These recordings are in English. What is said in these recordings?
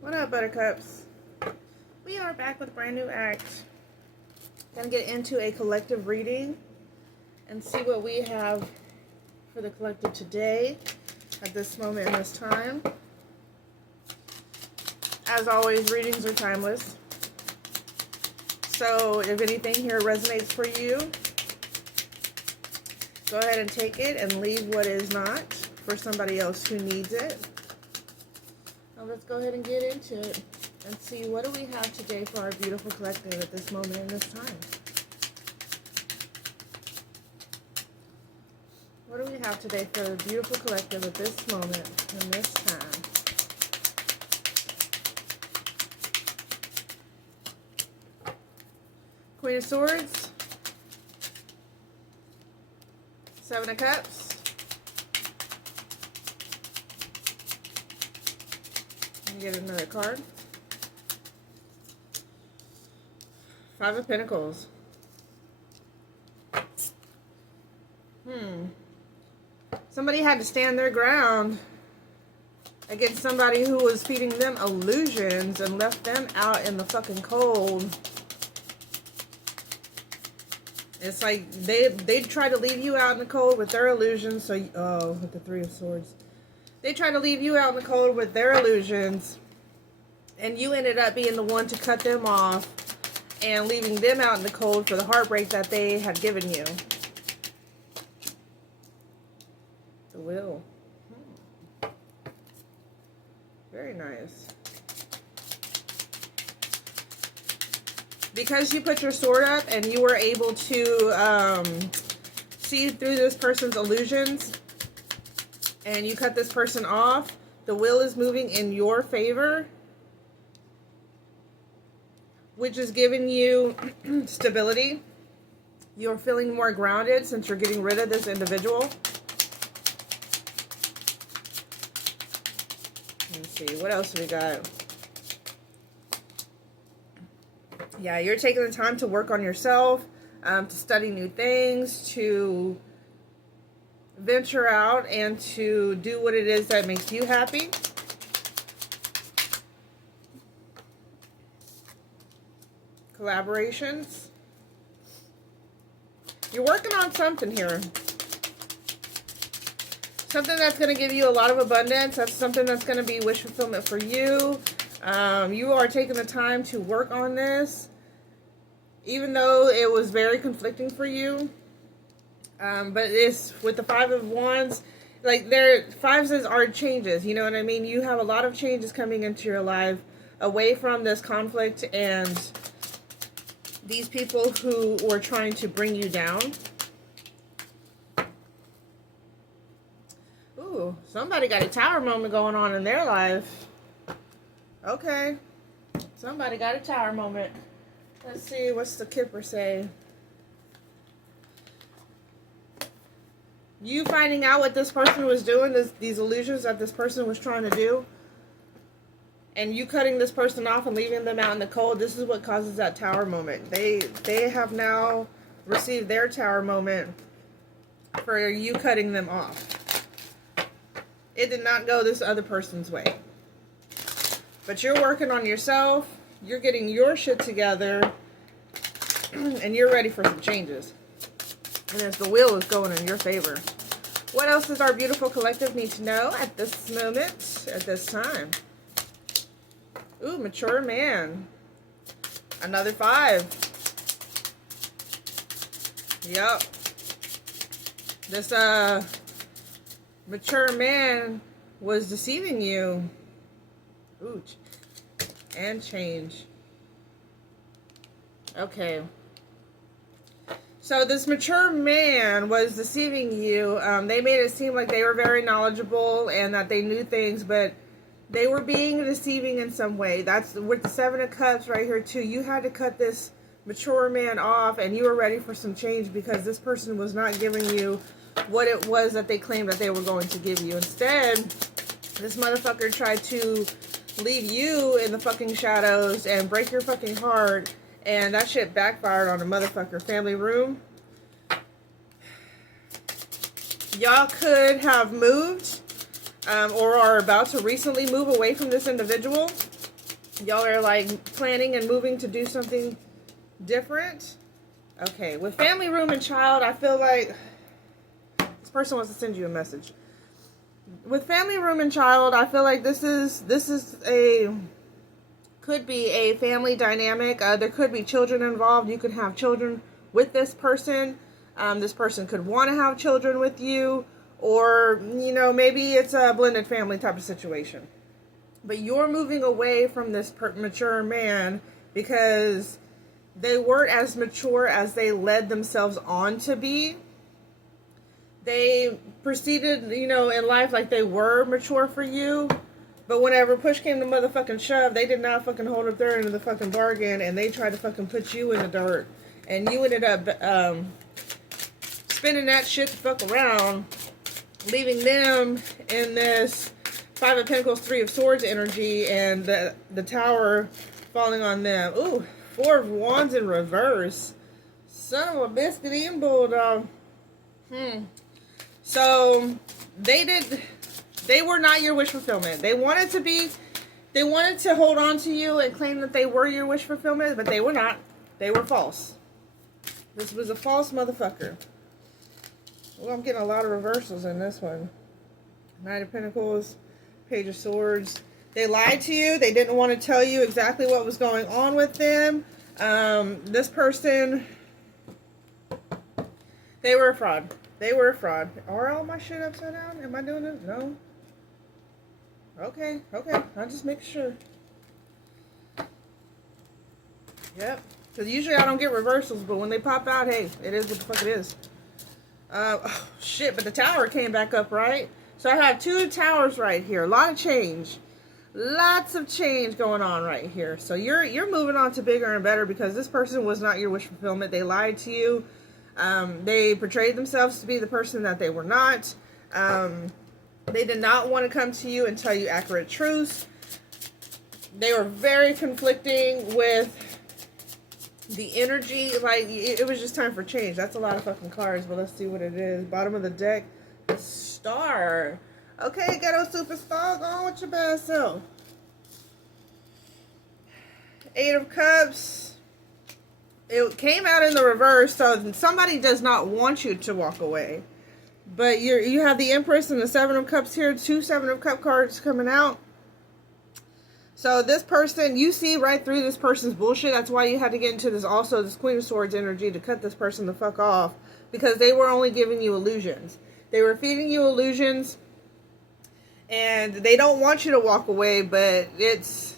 What up, Buttercups? We are back with a brand new act. Gonna get into a collective reading and see what we have for the collective today at this moment in this time. As always, readings are timeless. So if anything here resonates for you, go ahead and take it and leave what is not for somebody else who needs it. Now let's go ahead and get into it and see what do we have today for our beautiful collective at this moment in this time. What do we have today for the beautiful collective at this moment in this time? Queen of Swords, Seven of Cups, and get another card. Five of Pentacles. Somebody had to stand their ground against somebody who was feeding them illusions and left them out in the fucking cold. It's like they try to leave you out in the cold with their illusions. So, with the Three of Swords. They try to leave you out in the cold with their illusions. And you ended up being the one to cut them off and leaving them out in the cold for the heartbreak that they had given you. The Will. Very nice. Because you put your sword up and you were able to see through this person's illusions and you cut this person off, the Will is moving in your favor, which is giving you stability. You're feeling more grounded since you're getting rid of this individual. Let's see, what else do we got? Yeah, you're taking the time to work on yourself, to study new things, to venture out, and to do what it is that makes you happy. Collaborations. You're working on something here. Something that's going to give you a lot of abundance. That's something that's going to be wish fulfillment for you. You are taking the time to work on this, even though it was very conflicting for you. But it's with the Five of Wands, like fives are changes. You know what I mean? You have a lot of changes coming into your life away from this conflict and these people who were trying to bring you down. Ooh, somebody got a tower moment going on in their life. Okay. Somebody got a tower moment. Let's see, what's the Kipper say? You finding out what this person was doing, these illusions that this person was trying to do, and you cutting this person off and leaving them out in the cold, this is what causes that tower moment. They have now received their tower moment for you cutting them off. It did not go this other person's way. But you're working on yourself, you're getting your shit together, and you're ready for some changes. And as the Wheel is going in your favor. What else does our beautiful collective need to know at this moment, at this time? Ooh, mature man. Another 5. Yep. This mature man was deceiving you. Ooh. And change. Okay. So this mature man was deceiving you. They made it seem like they were very knowledgeable and that they knew things, but they were being deceiving in some way. That's with the Seven of Cups right here too. You had to cut this mature man off and you were ready for some change because this person was not giving you what it was that they claimed that they were going to give you. Instead, this motherfucker tried to leave you in the fucking shadows and break your fucking heart, and that shit backfired on a motherfucker. Family room. Y'all could have moved or are about to recently move away from this individual. Y'all are like planning and moving to do something different. Okay, with family, room, and child, I feel like this person wants to send you a message. With family, room, and child, I feel like this is could be a family dynamic. There could be children involved. You could have children with this person. This person could want to have children with you, or, you know, maybe it's a blended family type of situation. But you're moving away from this mature man because they weren't as mature as they led themselves on to be. They proceeded, you know, in life like they were mature for you. But whenever push came to motherfucking shove, they did not fucking hold up their end of the fucking bargain. And they tried to fucking put you in the dirt. And you ended up spinning that shit the fuck around, leaving them in this Five of Pentacles, Three of Swords energy, and the Tower falling on them. Ooh, Four of Wands in reverse. Son of a biscuit eating bulldog. So they were not your wish fulfillment. They wanted to hold on to you and claim that they were your wish fulfillment, but they were not. They were false. This was a false motherfucker. Well, I'm getting a lot of reversals in this one. Knight of Pentacles, Page of Swords. They lied to you. They didn't want to tell you exactly what was going on with them. This person, they were a fraud. They were a fraud. Are all my shit upside down? Am I doing this? No. Okay. I'll just make sure. Yep. Because usually I don't get reversals, but when they pop out, hey, it is what the fuck it is. Oh, shit, but the Tower came back up, right? So I have two towers right here. A lot of change. Lots of change going on right here. So you're moving on to bigger and better because this person was not your wish fulfillment. They lied to you. They portrayed themselves to be the person that they were not. They did not want to come to you and tell you accurate truths. They were very conflicting with the energy. Like, it was just time for change. That's a lot of fucking cards, but let's see what it is. Bottom of the deck, the Star. Okay, ghetto superstar, go on with your bad self. Eight of Cups. It came out in the reverse, so somebody does not want you to walk away. But you have the Empress and the Seven of Cups here. Two Seven of Cup cards coming out. So this person, you see right through this person's bullshit. That's why you had to get into this Queen of Swords energy to cut this person the fuck off. Because they were only giving you illusions. They were feeding you illusions. And they don't want you to walk away, but it's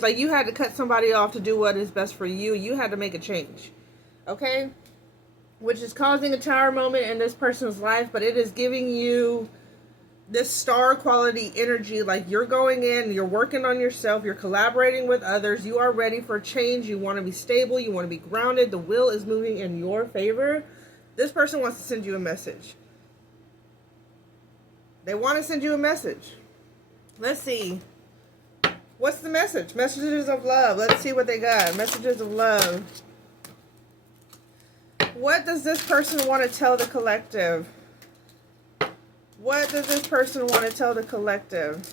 like you had to cut somebody off to do what is best for you. You had to make a change. Okay? Which is causing a Tower moment in this person's life, but it is giving you this star quality energy. Like, you're going in, you're working on yourself, you're collaborating with others, you are ready for change, you want to be stable, you want to be grounded, the will is moving in your favor. This person wants to send you a message. They want to send you a message. Let's see. What's the message? Messages of love. Let's see what they got. Messages of love. What does this person want to tell the collective? What does this person want to tell the collective?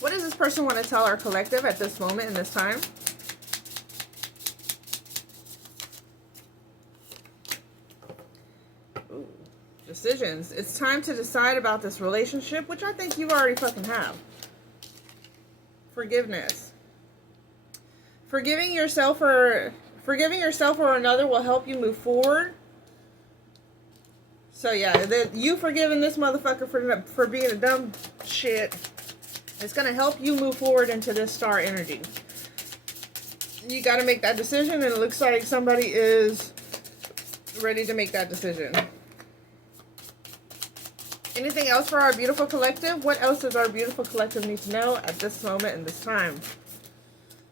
What does this person want to tell our collective at this moment in this time? Ooh, decisions. It's time to decide about this relationship, which I think you already fucking have. Forgiveness. Forgiving yourself or another will help you move forward. So yeah, you forgiving this motherfucker for being a dumb shit, it's gonna help you move forward into this star energy. You got to make that decision, and it looks like somebody is ready to make that decision. Anything else for our beautiful collective? What else does our beautiful collective need to know at this moment and this time?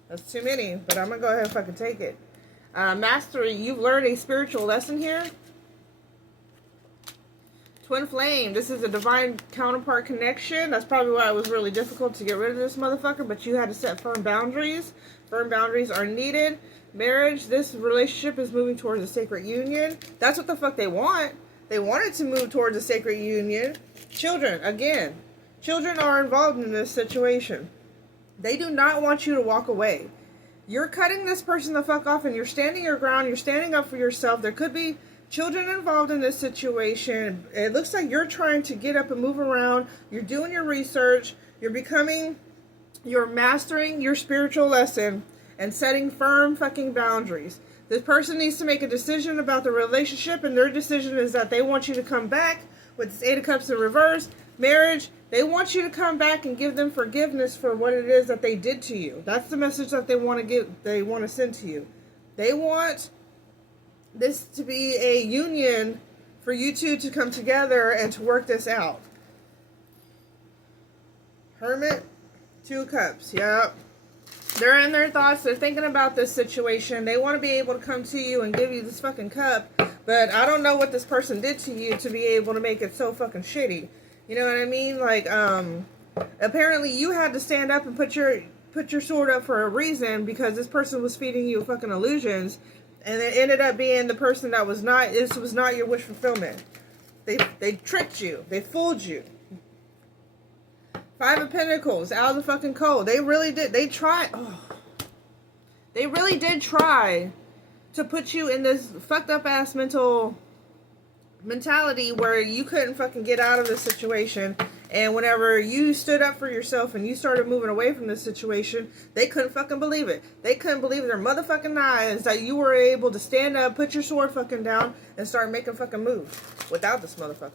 That's too many, but I'm going to go ahead and fucking take it. Mastery, you've learned a spiritual lesson here. Twin flame, this is a divine counterpart connection. That's probably why it was really difficult to get rid of this motherfucker, but you had to set firm boundaries. Firm boundaries are needed. Marriage, this relationship is moving towards a sacred union. That's what the fuck they want. They wanted to move towards a sacred union. Children, again. Children are involved in this situation. They do not want you to walk away. You're cutting this person the fuck off and you're standing your ground. You're standing up for yourself. There could be children involved in this situation. It looks like you're trying to get up and move around. You're doing your research. You're mastering your spiritual lesson and setting firm fucking boundaries. This person needs to make a decision about the relationship, and their decision is that they want you to come back with this Eight of Cups in reverse. Marriage, they want you to come back and give them forgiveness for what it is that they did to you. That's the message that they want to send to you. They want this to be a union for you two to come together and to work this out. Hermit, Two of Cups, yep. They're in their thoughts. They're thinking about this situation. They want to be able to come to you and give you this fucking cup. But I don't know what this person did to you to be able to make it so fucking shitty. You know what I mean? Like, apparently you had to stand up and put your sword up for a reason, because this person was feeding you fucking illusions. And it ended up being the person that this was not your wish fulfillment. They tricked you. They fooled you. Five of Pentacles, out of the fucking cold. They really did. They tried. Oh. They really did try to put you in this fucked up ass mentality where you couldn't fucking get out of this situation. And whenever you stood up for yourself and you started moving away from this situation, they couldn't fucking believe it. They couldn't believe their motherfucking eyes that you were able to stand up, put your sword fucking down, and start making fucking moves without this motherfucker.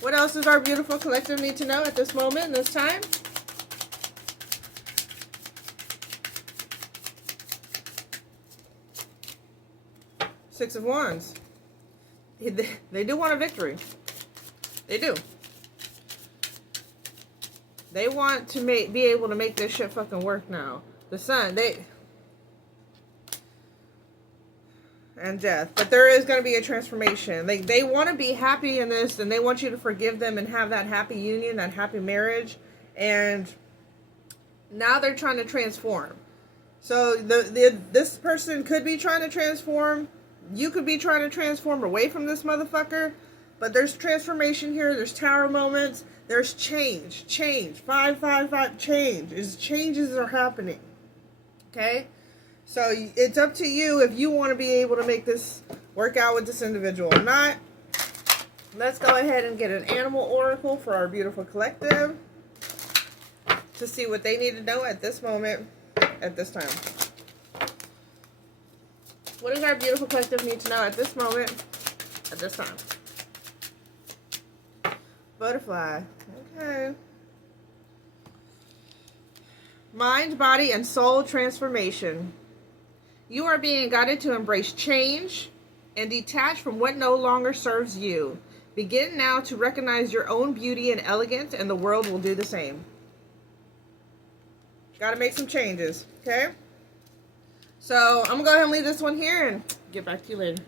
What else does our beautiful collective need to know at this moment, in this time? Six of Wands. They do want a victory. They do. They want to be able to make this shit fucking work now. The Sun, and Death. But there is going to be a transformation. They want to be happy in this, and they want you to forgive them and have that happy union, that happy marriage. And now they're trying to transform. So this person could be trying to transform. You could be trying to transform away from this motherfucker. But there's transformation here. There's tower moments. There's change. Change. 555 change. Changes are happening. Okay? So it's up to you if you want to be able to make this work out with this individual or not. Let's go ahead and get an animal oracle for our beautiful collective to see what they need to know at this moment, at this time. What does our beautiful collective need to know at this moment, at this time? Butterfly. Okay. Mind, body, and soul transformation. You are being guided to embrace change and detach from what no longer serves you. Begin now to recognize your own beauty and elegance, and the world will do the same. Got to make some changes, okay? So I'm going to go ahead and leave this one here and get back to you later.